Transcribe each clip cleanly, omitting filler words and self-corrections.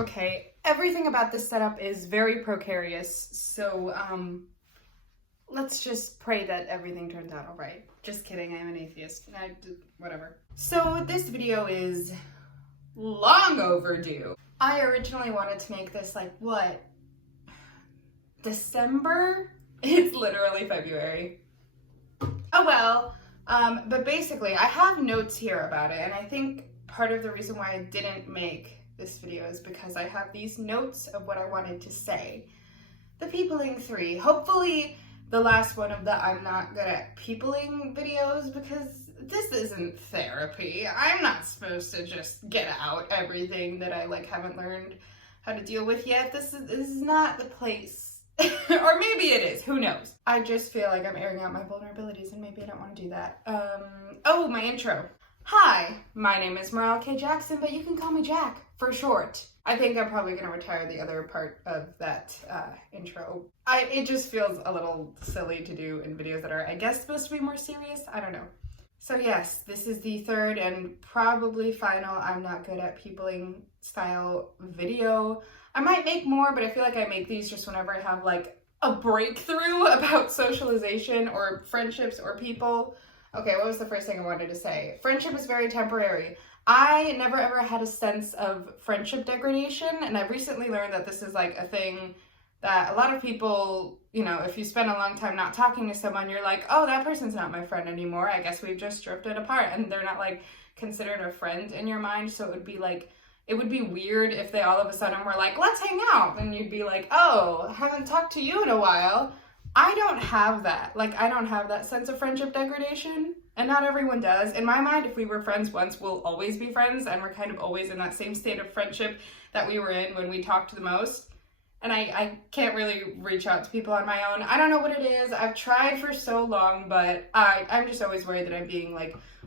Okay, everything about this setup is very precarious, so let's just pray that everything turns out all right. Just kidding, I'm an atheist. Whatever. So this video is long overdue. I originally wanted to make this December? It's literally February. Oh well, but basically I have notes here about it, and I think part of the reason why I didn't make this video is because I have these notes of what I wanted to say. The peopling 3, hopefully the last one of the I'm not good at peopling videos, because this isn't therapy. I'm not supposed to just get out everything that I haven't learned how to deal with yet. This is not the place. Or maybe it is, who knows? I just feel like I'm airing out my vulnerabilities and maybe I don't want to do that. Oh, my intro. Hi, my name is Morale K. Jackson, but you can call me Jack for short. I think I'm probably going to retire the other part of that intro. It just feels a little silly to do in videos that are, I guess, supposed to be more serious. I don't know. So yes, this is the third and probably final I'm not good at peopling style video. I might make more, but I feel like I make these just whenever I have a breakthrough about socialization or friendships or people. Okay, what was the first thing I wanted to say? Friendship is very temporary. I never ever had a sense of friendship degradation, and I've recently learned that this is a thing that a lot of people, if you spend a long time not talking to someone, you're like, oh, that person's not my friend anymore. I guess we've just drifted apart, and they're not considered a friend in your mind. So it would be weird if they all of a sudden were like, let's hang out, and you'd be like, oh, I haven't talked to you in a while. I don't have that. I don't have that sense of friendship degradation, and not everyone does. In my mind, if we were friends once, we'll always be friends, and we're kind of always in that same state of friendship that we were in when we talked the most. And I can't really reach out to people on my own. I don't know what it is. I've tried for so long, but I'm just always worried that I'm being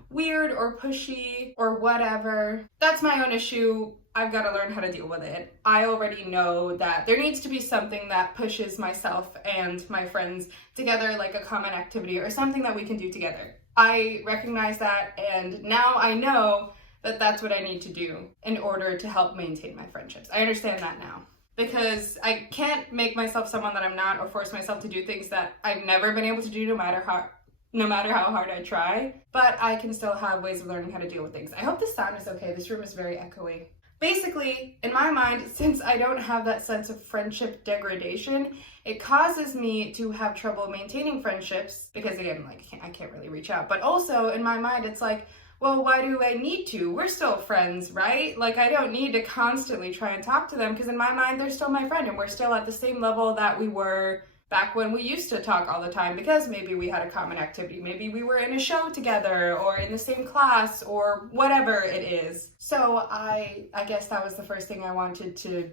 weird or pushy or whatever. That's my own issue. I've got to learn how to deal with it. I already know that there needs to be something that pushes myself and my friends together, like a common activity or something that we can do together. I recognize that, and now I know that that's what I need to do in order to help maintain my friendships. I understand that now, because I can't make myself someone that I'm not or force myself to do things that I've never been able to do no matter how hard I try, but I can still have ways of learning how to deal with things. I hope this sound is okay. This room is very echoey. Basically, in my mind, since I don't have that sense of friendship degradation, it causes me to have trouble maintaining friendships because, again, I can't really reach out. But also, in my mind, it's well, why do I need to? We're still friends, right? I don't need to constantly try and talk to them because in my mind, they're still my friend and we're still at the same level that we were back when we used to talk all the time because maybe we had a common activity, maybe we were in a show together or in the same class or whatever it is. So I guess that was the first thing I wanted to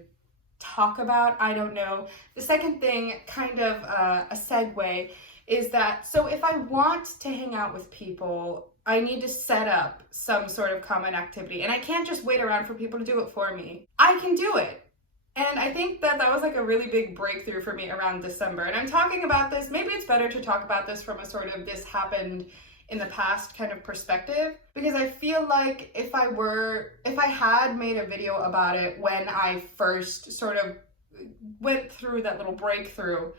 talk about. I don't know. The second thing, kind of a segue, is that so if I want to hang out with people, I need to set up some sort of common activity, and I can't just wait around for people to do it for me. I can do it. And I think that was a really big breakthrough for me around December. And I'm talking about this, maybe it's better to talk about this from a sort of this happened in the past kind of perspective, because I feel like if I had made a video about it when I first sort of went through that little breakthrough,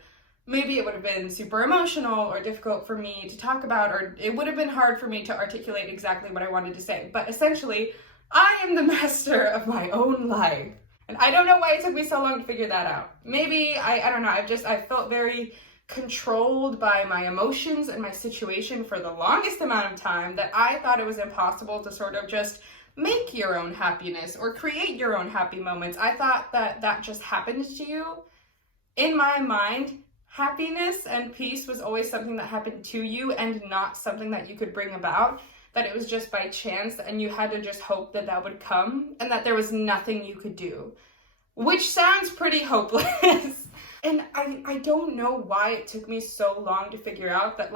maybe it would have been super emotional or difficult for me to talk about, or it would have been hard for me to articulate exactly what I wanted to say. But essentially, I am the master of my own life. And I don't know why it took me so long to figure that out. Maybe, I don't know, I felt very controlled by my emotions and my situation for the longest amount of time that I thought it was impossible to sort of just make your own happiness or create your own happy moments. I thought that just happened to you. In my mind, happiness and peace was always something that happened to you and not something that you could bring about. That it was just by chance and you had to just hope that would come and that there was nothing you could do, which sounds pretty hopeless. And I don't know why it took me so long to figure out that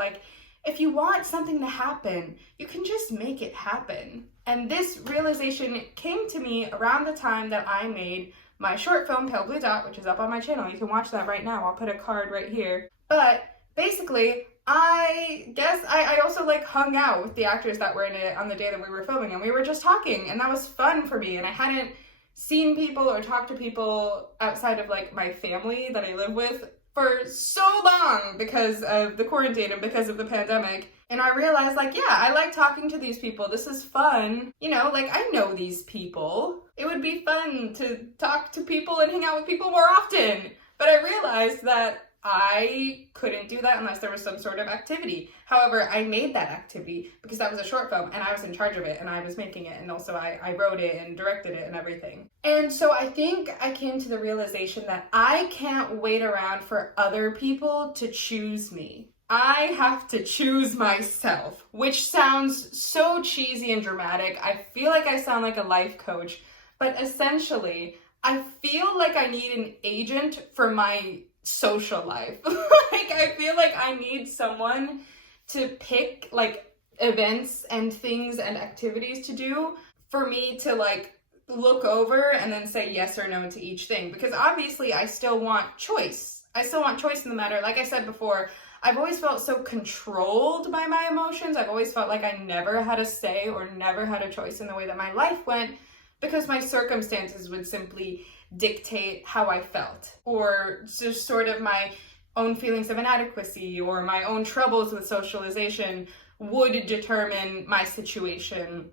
if you want something to happen, you can just make it happen. And this realization came to me around the time that I made my short film, Pale Blue Dot, which is up on my channel. You can watch that right now. I'll put a card right here. But basically, I guess I also hung out with the actors that were in it on the day that we were filming, and we were just talking, and that was fun for me, and I hadn't seen people or talked to people outside of like my family that I live with for so long because of the quarantine and because of the pandemic. And I realized, like, yeah, I like talking to these people. This is fun. You know, like, I know these people. It would be fun to talk to people and hang out with people more often. But I realized that I couldn't do that unless there was some sort of activity. However, I made that activity because that was a short film and I was in charge of it and I was making it, and also I wrote it and directed it and everything. And so I think I came to the realization that I can't wait around for other people to choose me. I have to choose myself, which sounds so cheesy and dramatic. I feel like I sound like a life coach, but essentially, I feel like I need an agent for my social life. Like, I feel like I need someone to pick like events and things and activities to do for me to like look over and then say yes or no to each thing, because obviously I still want choice. I still want choice in the matter. Like I said before, I've always felt so controlled by my emotions. I've always felt like I never had a say or never had a choice in the way that my life went, because my circumstances would simply dictate how I felt, or just sort of my own feelings of inadequacy or my own troubles with socialization would determine my situation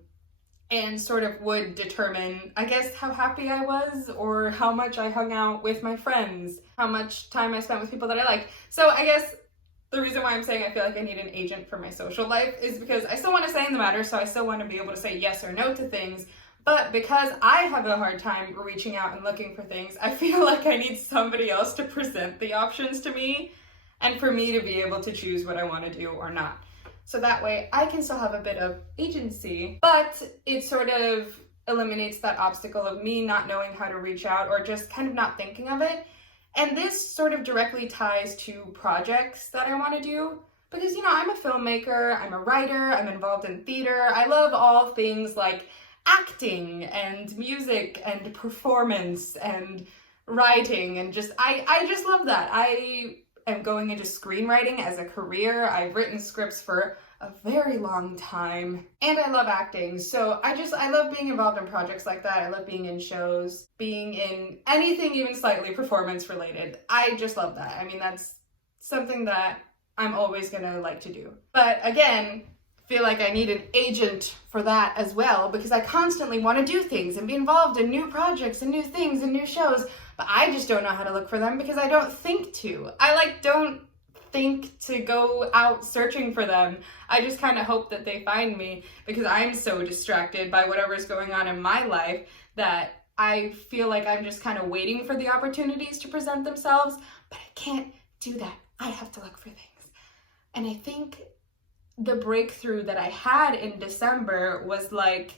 and sort of would determine, I guess, how happy I was or how much I hung out with my friends, how much time I spent with people that I like. So I guess the reason why I'm saying I feel like I need an agent for my social life is because I still want to say in the matter, so I still want to be able to say yes or no to things. But because I have a hard time reaching out and looking for things, I feel like I need somebody else to present the options to me and for me to be able to choose what I want to do or not. So that way I can still have a bit of agency, but it sort of eliminates that obstacle of me not knowing how to reach out or just kind of not thinking of it. And this sort of directly ties to projects that I want to do. Because, you know, I'm a filmmaker, I'm a writer, I'm involved in theater. I love all things like acting and music and performance and writing, and just I just love that. I am going into screenwriting as a career. I've written scripts for a very long time and I love acting. So I love being involved in projects like that. I love being in shows, being in anything even slightly performance related. I just love that. I mean, that's something that I'm always gonna like to do. But again, feel like I need an agent for that as well, because I constantly want to do things and be involved in new projects and new things and new shows, but I just don't know how to look for them because I don't think to. I don't think to go out searching for them. I just kind of hope that they find me because I'm so distracted by whatever's going on in my life that I feel like I'm just kind of waiting for the opportunities to present themselves, but I can't do that. I have to look for things. And I think the breakthrough that I had in December was like,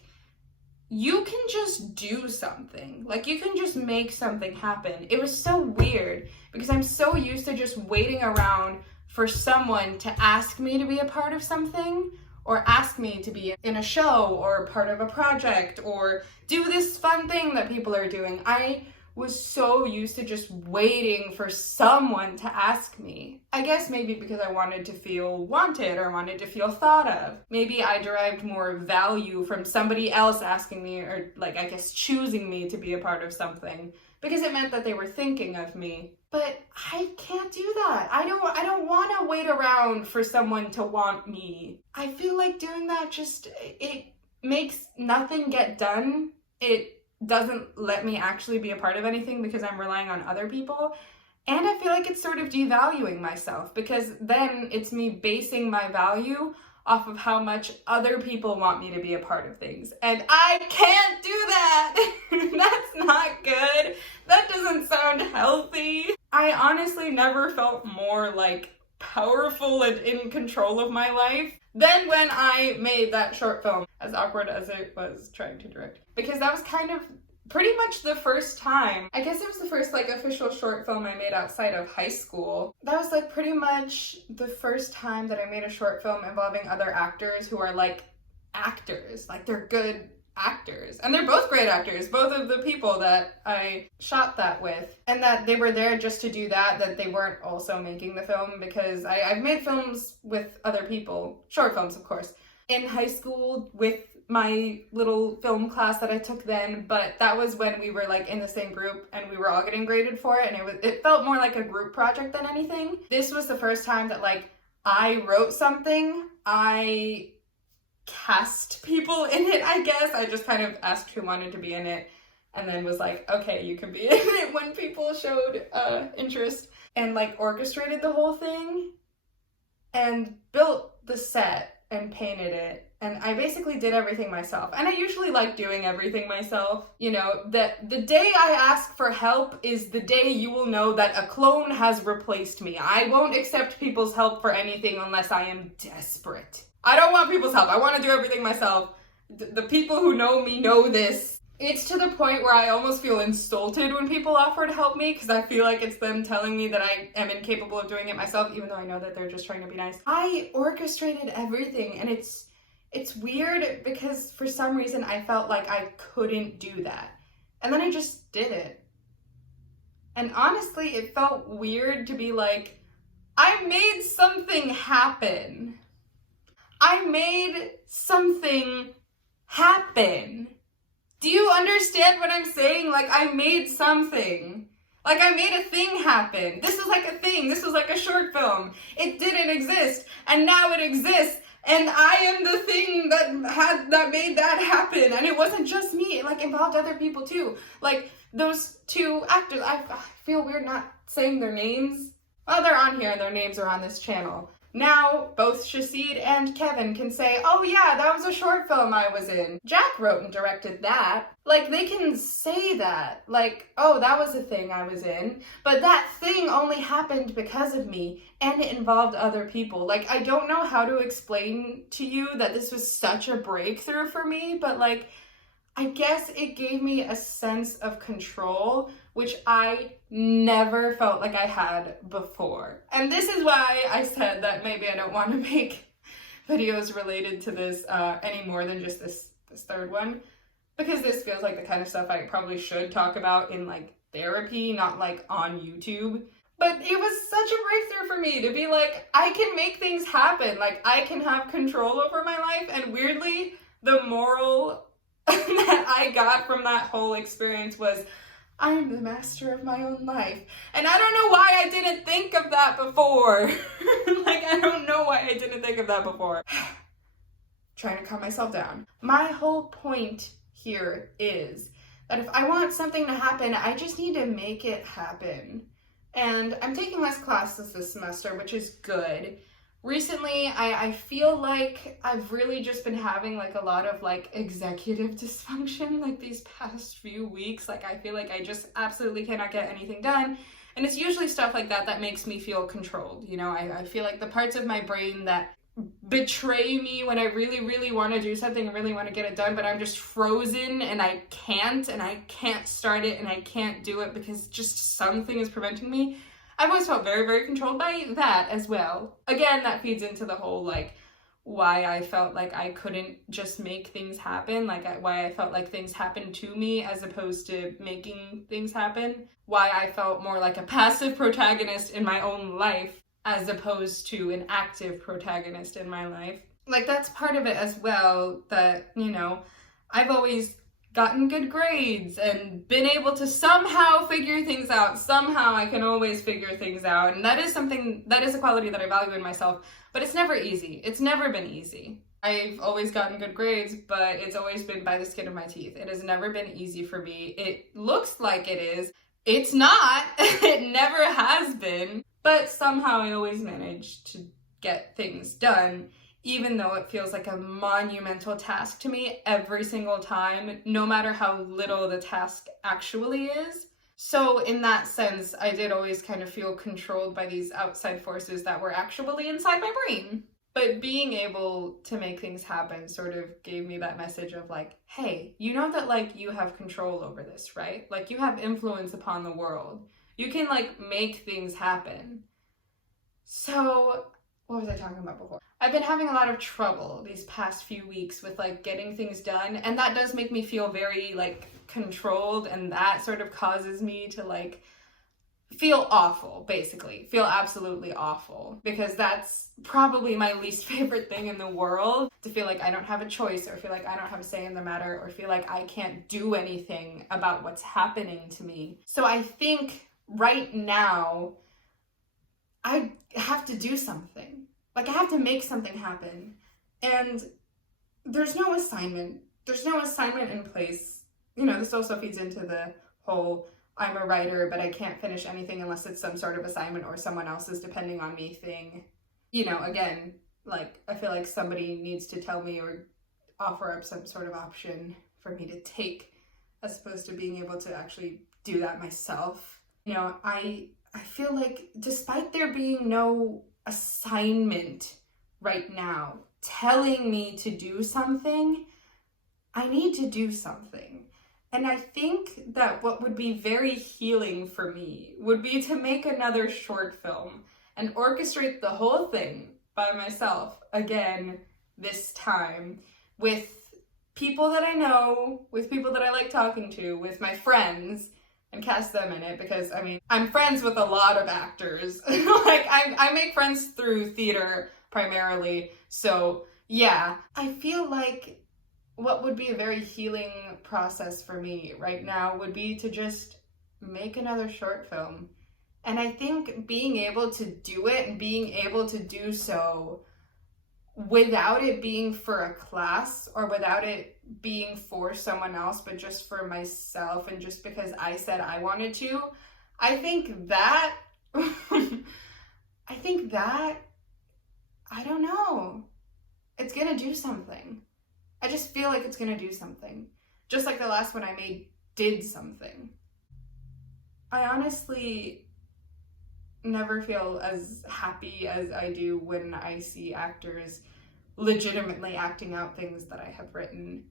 you can just do something. Like, you can just make something happen. It was so weird because I'm so used to just waiting around for someone to ask me to be a part of something, or ask me to be in a show or part of a project or do this fun thing that people are doing. I was so used to just waiting for someone to ask me. I guess maybe because I wanted to feel wanted or wanted to feel thought of. Maybe I derived more value from somebody else asking me, or like, I guess, choosing me to be a part of something, because it meant that they were thinking of me. But I can't do that. I don't want to wait around for someone to want me. I feel like doing that it makes nothing get done. It doesn't let me actually be a part of anything because I'm relying on other people. And I feel like it's sort of devaluing myself, because then it's me basing my value off of how much other people want me to be a part of things. And I can't do that. That's not good. That doesn't sound healthy. I honestly never felt more like powerful and in control of my life than when I made that short film, as awkward as it was trying to direct. Because that was kind of pretty much the first time, I guess it was the first like official short film I made outside of high school. That was like pretty much the first time that I made a short film involving other actors who are like actors, like they're good actors. And they're both great actors, both of the people that I shot that with. And that they were there just to do that they weren't also making the film, because I've made films with other people, short films of course, in high school with my little film class that I took then, but that was when we were like in the same group and we were all getting graded for it, and it felt more like a group project than anything. This was the first time that like I wrote something, I cast people in it, I guess. I just kind of asked who wanted to be in it and then was like, okay, you can be in it when people showed interest, and like orchestrated the whole thing and built the set and painted it. And I basically did everything myself. And I usually like doing everything myself. You know, that the day I ask for help is the day you will know that a clone has replaced me. I won't accept people's help for anything unless I am desperate. I don't want people's help. I want to do everything myself. The people who know me know this. It's to the point where I almost feel insulted when people offer to help me, because I feel like it's them telling me that I am incapable of doing it myself, even though I know that they're just trying to be nice. I orchestrated everything, and it's weird because for some reason I felt like I couldn't do that. And then I just did it. And honestly, it felt weird to be like, I made something happen. I made something happen. Do you understand what I'm saying? Like, I made something. Like, I made a thing happen. This was like a thing. This was like a short film. It didn't exist, and now it exists, and I am the thing that made that happen. And it wasn't just me. It like involved other people too. Like those two actors. I feel weird not saying their names. Well, they're on here and their names are on this channel. Now, both Shahid and Kevin can say, oh yeah, that was a short film I was in. Jack wrote and directed that. Like, they can say that. Like, oh, that was a thing I was in. But that thing only happened because of me, and it involved other people. Like, I don't know how to explain to you that this was such a breakthrough for me, but like, I guess it gave me a sense of control, which I never felt like I had before. And this is why I said that maybe I don't want to make videos related to this any more than just this third one, because this feels like the kind of stuff I probably should talk about in like therapy, not like on YouTube. But it was such a breakthrough for me to be like, I can make things happen. Like, I can have control over my life. And weirdly, the moral that I got from that whole experience was, I'm the master of my own life. And I don't know why I didn't think of that before. Like, I don't know why I didn't think of that before. Trying to calm myself down. My whole point here is that if I want something to happen, I just need to make it happen. And I'm taking less classes this semester, which is good. Recently, I feel like I've really just been having like a lot of like executive dysfunction like these past few weeks. Like, I feel like I just absolutely cannot get anything done. And it's usually stuff like that that makes me feel controlled. You know, I feel like the parts of my brain that betray me when I really, really want to do something and really want to get it done, but I'm just frozen and I can't start it and I can't do it because just something is preventing me. I've always felt very, very controlled by that as well. Again, that feeds into the whole, like, why I felt like I couldn't just make things happen, like why I felt like things happened to me as opposed to making things happen, why I felt more like a passive protagonist in my own life as opposed to an active protagonist in my life. Like, that's part of it as well, that, you know, I've always gotten good grades and been able to somehow figure things out. Somehow I can always figure things out. And that is a quality that I value in myself, but it's never easy. It's never been easy. I've always gotten good grades, but it's always been by the skin of my teeth. It has never been easy for me. It looks like it is. It's not. It never has been. But somehow I always manage to get things done, even though it feels like a monumental task to me every single time, no matter how little the task actually is. So in that sense, I did always kind of feel controlled by these outside forces that were actually inside my brain. But being able to make things happen sort of gave me that message of like, hey, you know that like you have control over this, right? Like, you have influence upon the world. You can like make things happen. So what was I talking about before? I've been having a lot of trouble these past few weeks with like getting things done, and that does make me feel very like controlled, and that sort of causes me to like feel awful, basically. Feel absolutely awful. Because that's probably my least favorite thing in the world. To feel like I don't have a choice, or feel like I don't have a say in the matter, or feel like I can't do anything about what's happening to me. So I think right now, I have to do something. Like, I have to make something happen. And there's no assignment. There's no assignment in place. You know, this also feeds into the whole I'm a writer, but I can't finish anything unless it's some sort of assignment or someone else is depending on me thing. You know, again, like, I feel like somebody needs to tell me or offer up some sort of option for me to take, as opposed to being able to actually do that myself. You know, I feel like despite there being no assignment right now telling me to do something, I need to do something. And I think that what would be very healing for me would be to make another short film and orchestrate the whole thing by myself again this time, with people that I know, with people that I like talking to, with my friends, and cast them in it. Because I mean, I'm friends with a lot of actors. Like, I make friends through theater primarily. So yeah, I feel like what would be a very healing process for me right now would be to just make another short film. And I think being able to do it, and being able to do so without it being for a class or without it being for someone else, but just for myself and just because I said I wanted to, I think that, I don't know, it's gonna do something. I just feel like it's gonna do something. Just like the last one I made did something. I honestly never feel as happy as I do when I see actors legitimately acting out things that I have written.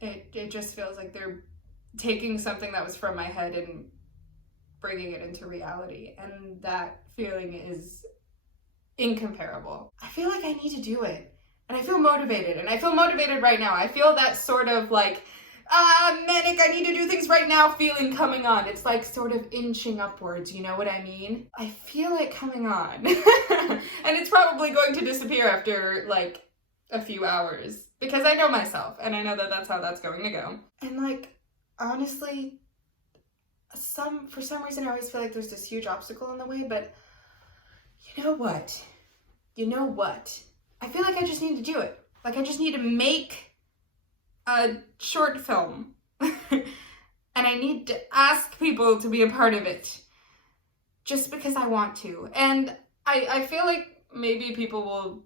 It just feels like they're taking something that was from my head and bringing it into reality. And that feeling is incomparable. I feel like I need to do it. And I feel motivated, and I feel motivated right now. I feel that sort of like, manic, I need to do things right now feeling coming on. It's like sort of inching upwards, you know what I mean? I feel it coming on. And it's probably going to disappear after like a few hours, because I know myself, and I know that that's how that's going to go. And like, honestly, for some reason I always feel like there's this huge obstacle in the way, but you know what? I feel like I just need to do it. Like, I just need to make a short film. And I need to ask people to be a part of it. Just because I want to. And I feel like maybe people will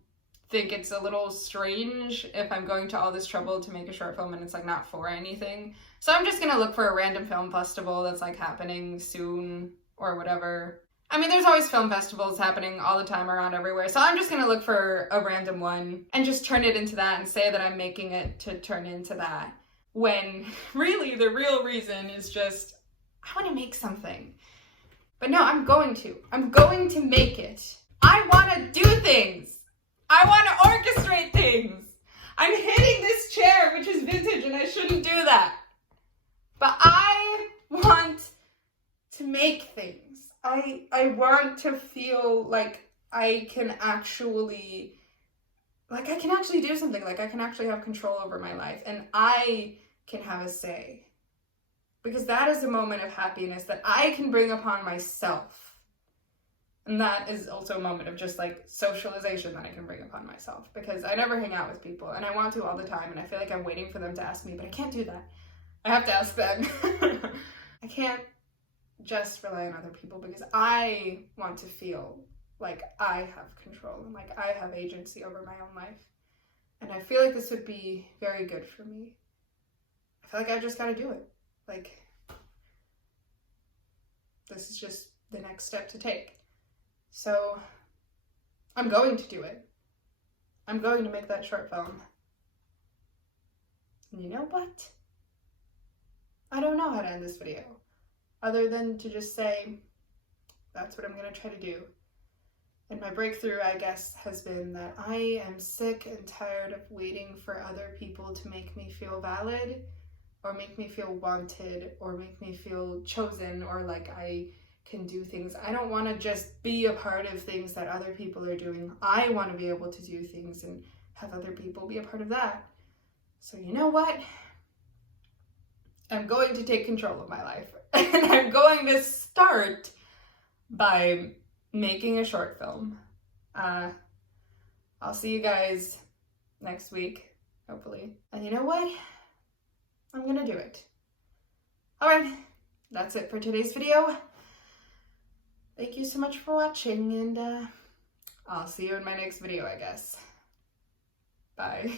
think it's a little strange if I'm going to all this trouble to make a short film and it's like not for anything. So I'm just gonna look for a random film festival that's like happening soon or whatever. I mean, there's always film festivals happening all the time around everywhere, so I'm just gonna look for a random one and just turn it into that and say that I'm making it to turn into that. When really the real reason is just, I wanna make something. But no, I'm going to make it. I wanna do things. I wanna orchestrate things. I'm hitting this chair, which is vintage, and I shouldn't do that. But I want to make things. I want to feel like I can actually do something, like I can actually have control over my life, and I can have a say. Because that is a moment of happiness that I can bring upon myself. And that is also a moment of just like socialization that I can bring upon myself. Because I never hang out with people, and I want to all the time, and I feel like I'm waiting for them to ask me, but I can't do that. I have to ask them. I can't just rely on other people, because I want to feel like I have control and like I have agency over my own life. And I feel like this would be very good for me. I feel like I just gotta do it. Like, this is just the next step to take. So I'm going to do it. I'm going to make that short film. And you know what? I don't know how to end this video, other than to just say, that's what I'm going to try to do. And my breakthrough, I guess, has been that I am sick and tired of waiting for other people to make me feel valid, or make me feel wanted, or make me feel chosen, or like I can do things. I don't want to just be a part of things that other people are doing. I want to be able to do things and have other people be a part of that. So you know what? I'm going to take control of my life. And I'm going to start by making a short film. I'll see you guys next week, hopefully. And you know what? I'm gonna do it. Alright, that's it for today's video. Thank you so much for watching, and I'll see you in my next video, I guess. Bye.